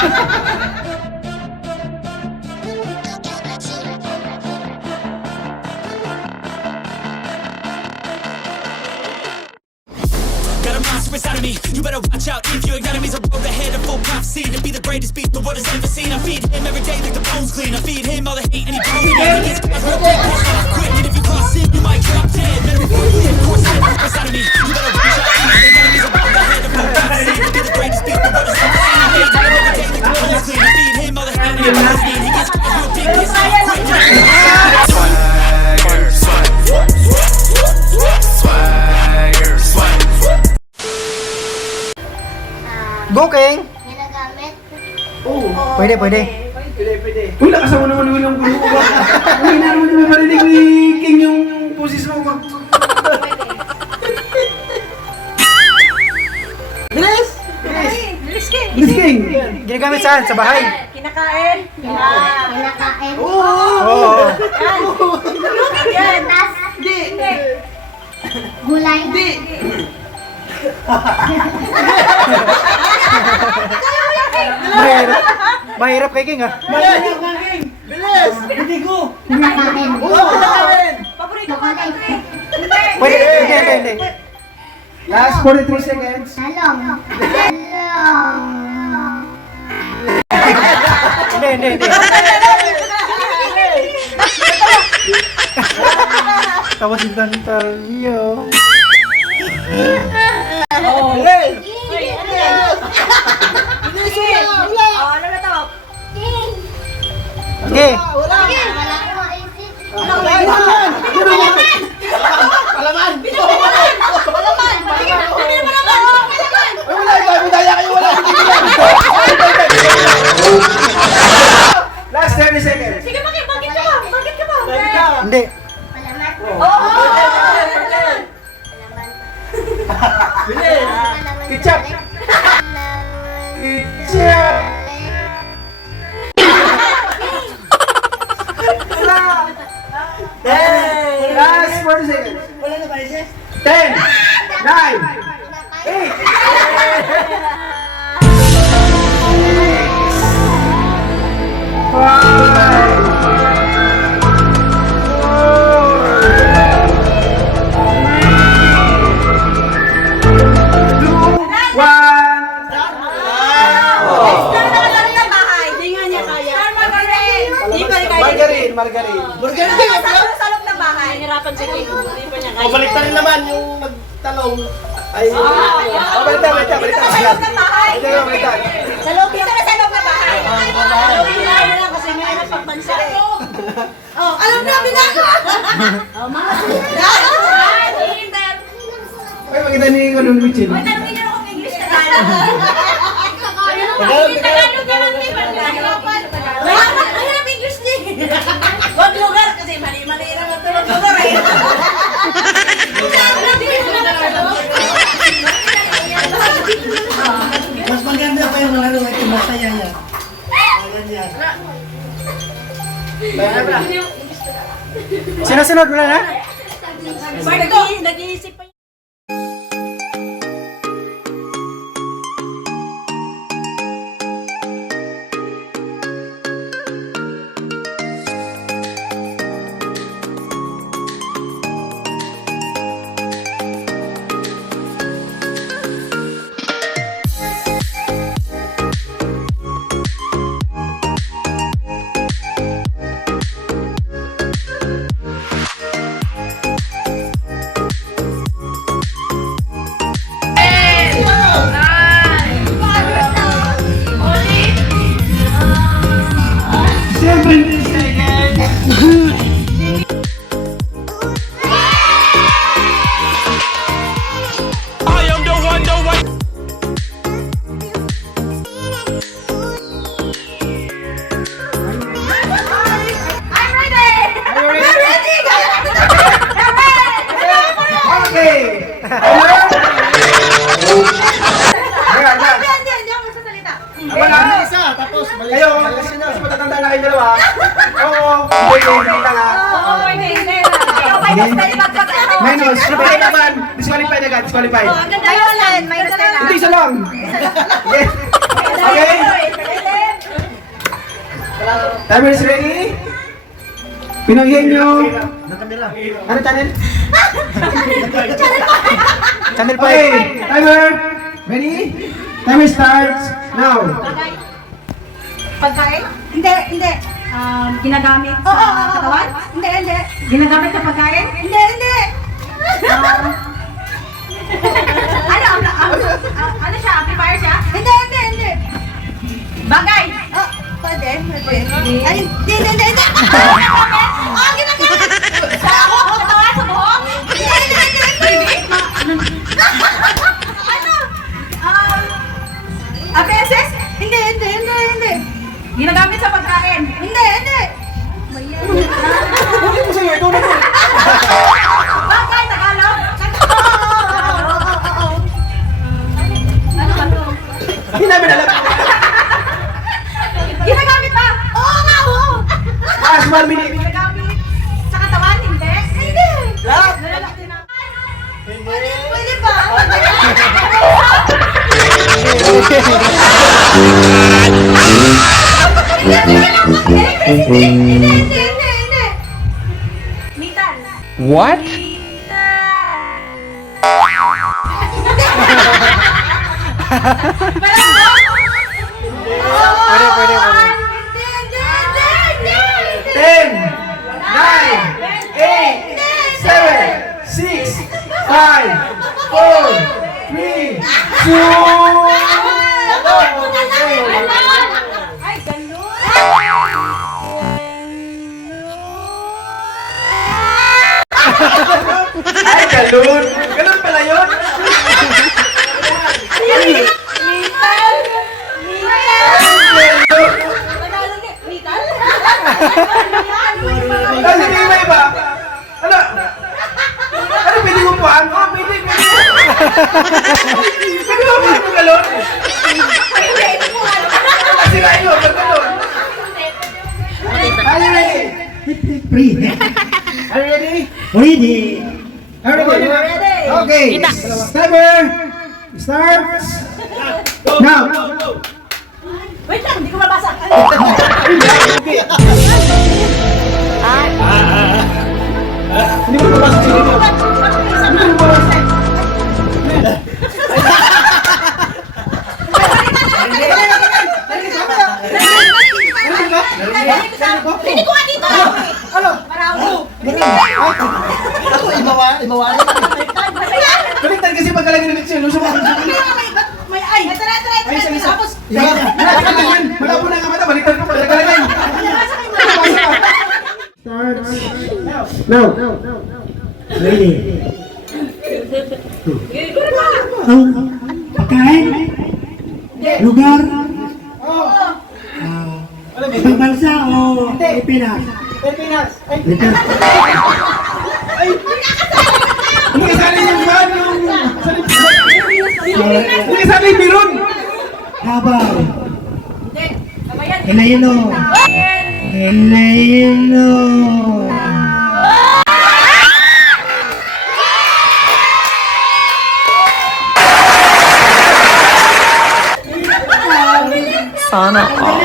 Got a monster inside of me. You better watch out if your enemy's a road ahead of full prophecy to be the greatest beast the world has ever seen. I feed him every day like the bones clean. I feed him all the hate and he pounds me. He gets guys real big, push off quick, and if you cross him, you might drop dead. Better report him, force him inside of me. You better watch out if your enemy's a road ahead of full prophecy to be the greatest beast the world has ever seen. I feed him every day like the bones clean. I feed him all the hate and he pounds me. He gets guys real big, push off quick, and if you cross him, Go, King! Ginagamit? Oo. Pwede. Pwede. Uy, lakas mo naman yung gulo ko ba? Uy, naman naman marinig ni King yung poses mo ba? Bilis! Bilis, King. Bilis, King! Ginagamit saan? Sa bahay? Kinakain. Kinakain? Oo. Yan. Tas? Hindi. Gulay? Mahirap kay King, ha? Bilis! Hindi ko! Kinakain? Paborito ko. Pwede, hindi. Last 43 seconds. Talong? Hindi. Tapos yung interview. Bilis! Oh, ano na to? Sige. Wala ko maisip. Palaman! Palaman! Wala, daya kayo, wala! Last 30 seconds. Sige, bakit ka ba? Bakit ka ba? Hindi. Palaman? Oo! Bilis! Palaman. Ketchup! Ketchup! Last 40 seconds. 10, 9, 8, Margarine. Salok ng bahay. Hirapan si King. Hindi pa niya kaya. Pabalik rin naman yung nagtalong. Ay, balitan. Salok ng bahay. Balitan. Sa loob dito na sa loob ng bahay. Sa loob ng bahay lang kasi may anak pagbansa. Oh, alam namin na. Oh, mga Ay, makita ni Kanong Mitchell. Ay, tanongin niyo kung English na Tagalog ka lang, di ba? Mahirap English din. Wag lugar kasi mali-mali naman ito ng lugar eh. Mas maganda pa yung laro at yung masaya niya. Ganyan. Sinasunod mo na, ha? Nag-iisip pa. Minus, pwede naman. Disqualified agad, disqualified. Minus 10. Hindi, isa lang. Okay? Timer is ready? Pinoy Henyo. Ano channel? Channel 5. Okay, timer. Ready? Timer starts now. Pagkain? Hindi, hindi. Ginagamit sa katawan? Hindi, hindi. Ginagamit sa pagkain? Hindi, hindi. Ano siya? Amplifier siya? Hindi, hindi, hindi. Bagay? Pwede, pwede. Ay, hindi, hindi, hindi. Ginagamit! Sa katawan, sa buhok? Hindi, hindi, hindi. Ano? Appearances? Hindi, hindi, hindi, hindi. Ginagamit sa pagkain? Hindi, hindi. Hindi mo sa'yo, ikaw na po. Bagay, Tagalog? Ano ba to? Hindi namin alam. Ginagamit ba? Oo nga, oo. Last 1 minute. Ginagamit sa katawan? Hindi. Hindi. Lalaki na. Pwede ba? Hindi. Metal. What? Pwede, pwede, pwede. 10, 9, 8, 7, 6, 5, 4, 3, 2, Ay, ganun. Ay, galon! Galon pala yun! Kasi may iba iba. Ano? Ano pwede mo puan? Oh, pwede, pwede. Pwede mo puan mo galon? Kasi na iyo, galon. Are you ready? Free. Are you ready? Ready. Are you ready? Okay. Timer starts now. Wait lang, hindi ko mabasa. Hindi mo mabasa sa dito. Hindi ko nga dito. Ano? Marami. Ako, ibawa. Baliktad kasi pagkalagay ng leksyon. May ay. Ito. Tapos, Wala po na nga mata. Baliktad ko pagkalagay. Starts. Now. Ready. Ang pagkain, lugar, ibang bansa o Pilipinas? Pilipinas. Ay, Pilipinas. Hindi kasali yung ban, Hindi kasali yung biron. Davao. kabayan. Iloilo. Iloilo. Sana all.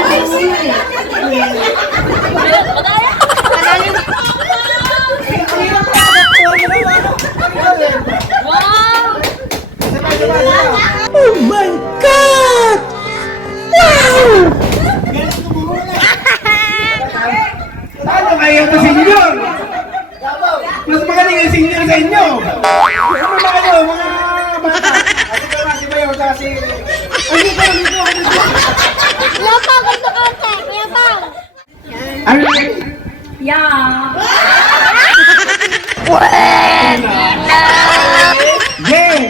Oh my God! Wow! Ano kaya ito senior? Mas magaling ang senior sa inyo. Ano ba kayo, mga bata? Ate ko si Bayo, si... Yapang, gusto konti. Yapang. Are you ready? Yeah. Game!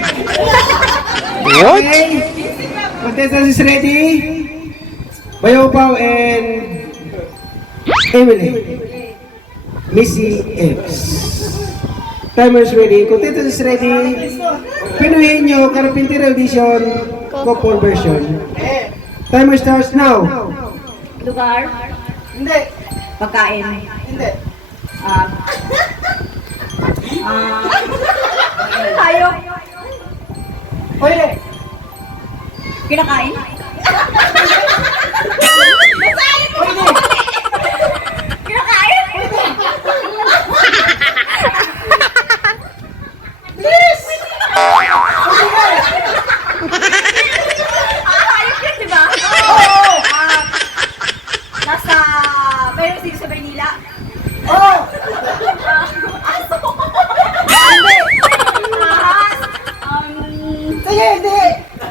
What? Okay. Contestant is ready. Bayo Pao and Emily. Missy X. Timer is ready. Contestant is ready. Pinuhin nyo Carpentry Edition couple version. Timer starts now. Lugar. hindi. Pagkain. Hindi. Tayo. Pwede. Kinakain.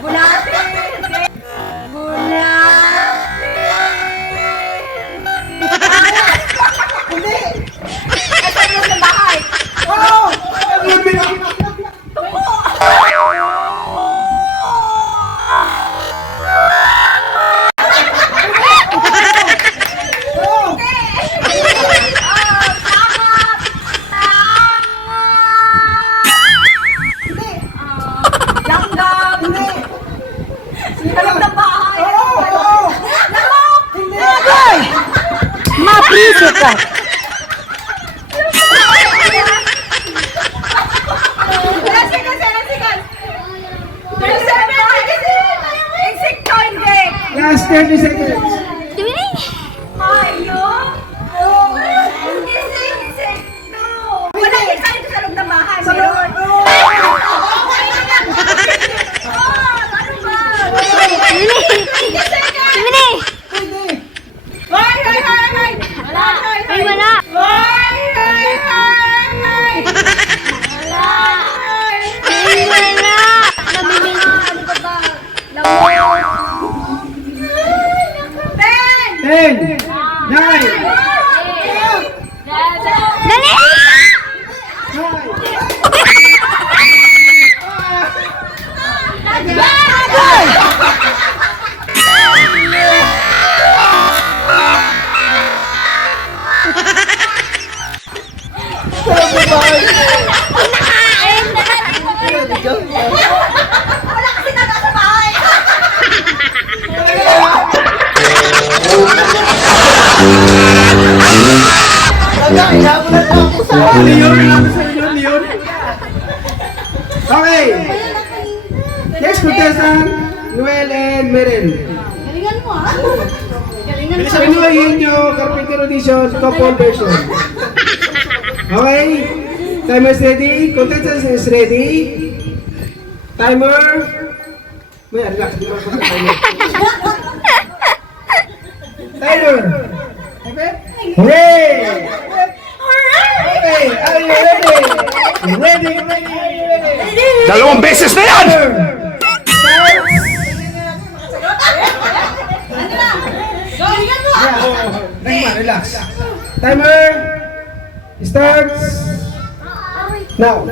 Bulate. Hindi. Nasa loob ng bahay. Oo. Langgam. Sa loob ng bahay. Lamok. Mapriso ka. Insekto, hindi. Last 30 seconds. Hayop? Hindi insekto. Wala din sa dito sa loob ng bahay. Meron. Ano ba? Timini! Hoy, hoy, hoy, hoy. Wala. Hoy, Ay, hoy. wala. Hoy, hoy, hoy. Wala. Ay, wala. Nabibili. Ano ba ba? Lamok. 10. 10, 9, Dali! 9. Wala kasi naga sa bahay. Leon, sa inyo, Leon. Okay. Next contestant, Noel and Meren. Galingan mo ah. Galingan mo. Pinoy Inyo Carpenter Audition couple version. Okay. Timer is ready. Contestant is ready. Timer. May relax. Di ba pa timer? Timer. Okay. Hooray! Okay, are you ready? Ready, ready, ready. Dalawang beses na yan! Galingan mo ah. Relax. Timer starts now.